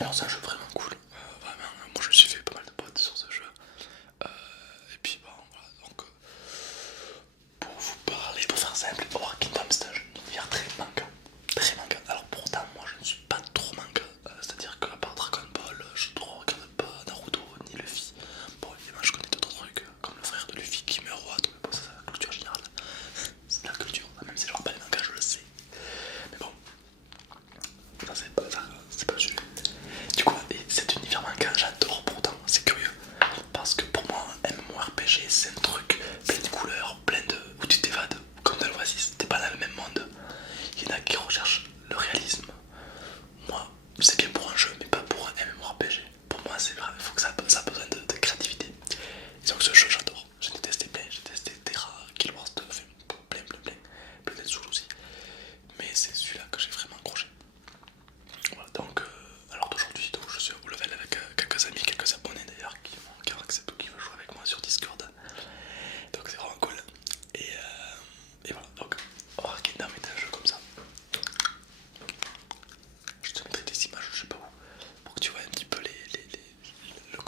Alors c'est un jeu vraiment cool, vraiment, moi je me suis fait pas mal de potes sur ce jeu. Et puis bon, voilà, donc pour vous parler, pour faire simple, War Kingdom c'est un jeu d'univers très manga, très manga. Alors pourtant moi je ne suis pas trop manga, c'est-à-dire qu'à part Dragon Ball, je ne regarde pas Naruto ni Luffy. Bon évidemment je connais d'autres trucs, comme le frère de Luffy qui meurt au roi, donc bon, ça, c'est la culture générale, c'est de la culture, même si je regarde pas les mangas je le sais. Mais bon, ça c'est pas le sujet. Du coup, et cet univers manga, j'adore pourtant, c'est curieux. Parce que pour moi, un MMORPG, c'est un truc plein de couleurs, plein de. Où tu t'évades, comme dans l'Oasis, t'es pas dans le même monde. Il y en a qui recherchent le réalisme. Moi, c'est bien pour un jeu, mais pas pour un MMORPG. Pour moi, c'est vrai, il faut que ça a besoin de créativité. Disons que ce jeu, j'adore. J'ai testé plein, j'ai testé Terra, Guild Wars 2, enfin, plein de choses aussi. Mais c'est celui-là que j'ai vraiment accroché. Voilà, donc alors d'aujourd'hui, donc je suis au level avec quelques amis, quelques abonnés d'ailleurs qui ont accepté, qui veulent jouer avec moi sur Discord. Donc c'est vraiment cool. Et voilà, donc Horror Kingdom est un jeu comme ça. Je te mettrai des images, je sais pas où, pour que tu vois un petit peu le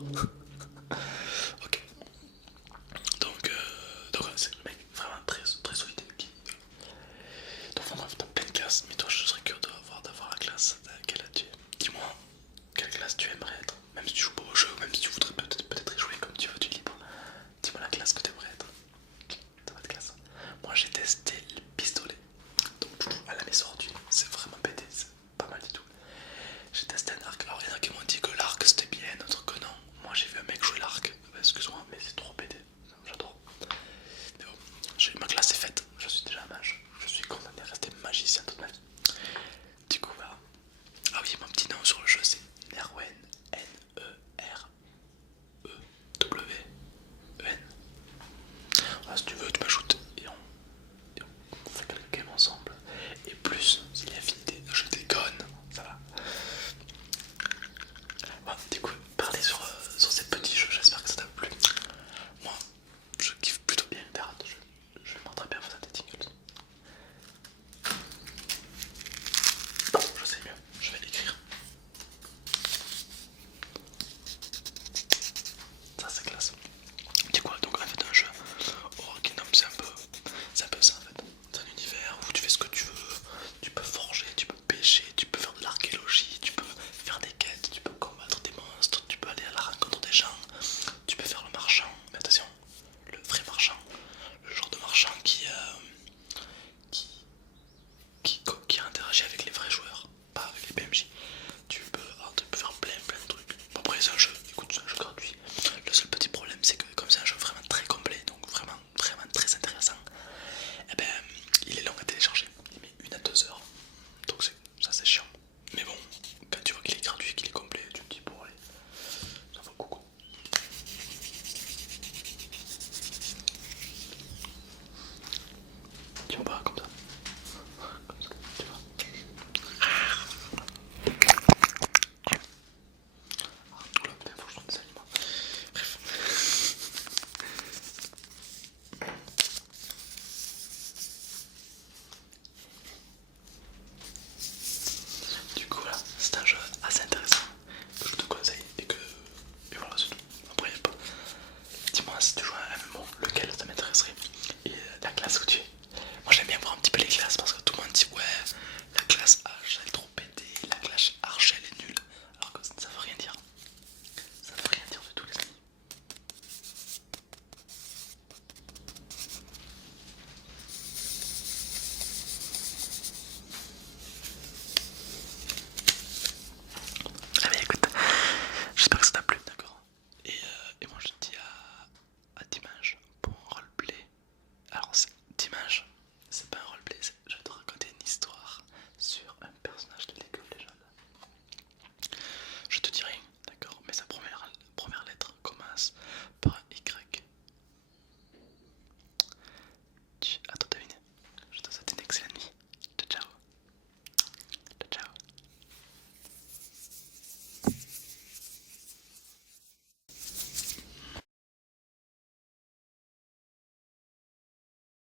d'accord. Ok. Donc voilà, c'est le mec vraiment très, très solide. Donc enfin bref, t'as plein de classes, mais toi je serais curieux d'avoir la classe dans laquelle tu es. Dis-moi, quelle classe tu aimerais être? Même si tu joues pas au jeu, même si tu voudrais peut-être y jouer comme tu veux, tu es libre. Dis-moi la classe que tu aimerais être. Dans votre classe. Moi j'ai testé le pistolet. Donc à la maison aujourd'hui, c'est vraiment pété, c'est pas mal du tout. J'ai testé un arc. Alors il y en a qui m'ont dit que l'arc c'était bien, d'autres que non. Moi j'ai vu un mec jouer l'arc. Excuse-moi, mais c'est trop pété. J'adore. Mais bon, ma classe est faite. Je suis déjà un mage. Je suis condamné à rester magicien toute ma vie. Du coup, voilà. Ah oui, mon petit nom sur le jeu c'est Nerwen. N-E-R-E-W-E-N. Ah, si tu veux, tu m'ajoutes et on fait quelques games ensemble. Et plus, s'il y a affinité, je déconne. Ça va. Bon, du coup, parler sur ces petits jeux, j'espère que ça t'a plu. Moi, je kiffe plutôt bien Terrat. Je vais très bien faire des tingles. Bon, je sais mieux, je vais l'écrire. Ça, c'est classe. Du coup, donc en fait, un jeu Horror Kingdom, c'est un peu ça en fait. C'est un univers où tu fais ce que tu veux. Tu peux forger, tu peux pêcher, tu peux faire de l'archéologie, tu peux faire des quêtes, tu peux combattre des monstres, tu peux aller à la rencontre des gens, tu peux faire le marchand. Mais attention, le vrai marchand, le genre de marchand qui, qui interagit avec les vrais joueurs, pas avec les PMJ. Tu peux faire plein de trucs. Bon, après c'est un jeu, écoute, c'est un jeu gratuit. Le seul petit problème c'est que comme c'est un jeu vraiment très complet, donc vraiment très intéressant, et ben il est long à télécharger. Il met 1 à 2 heures. Donc ça c'est chiant. Mais bon, quand tu vois qu'il est gratuit et qu'il est complet, tu te dis bon allez, ça vaut le coup quoi. Tu vois pas comme ça. Tu vois. Oula, putain, faut que je trouve des aliments. Bref. Du coup là, c'est un jeu assez intéressant que je te conseille et voilà c'est tout. Après pas. Dis-moi si tu joues à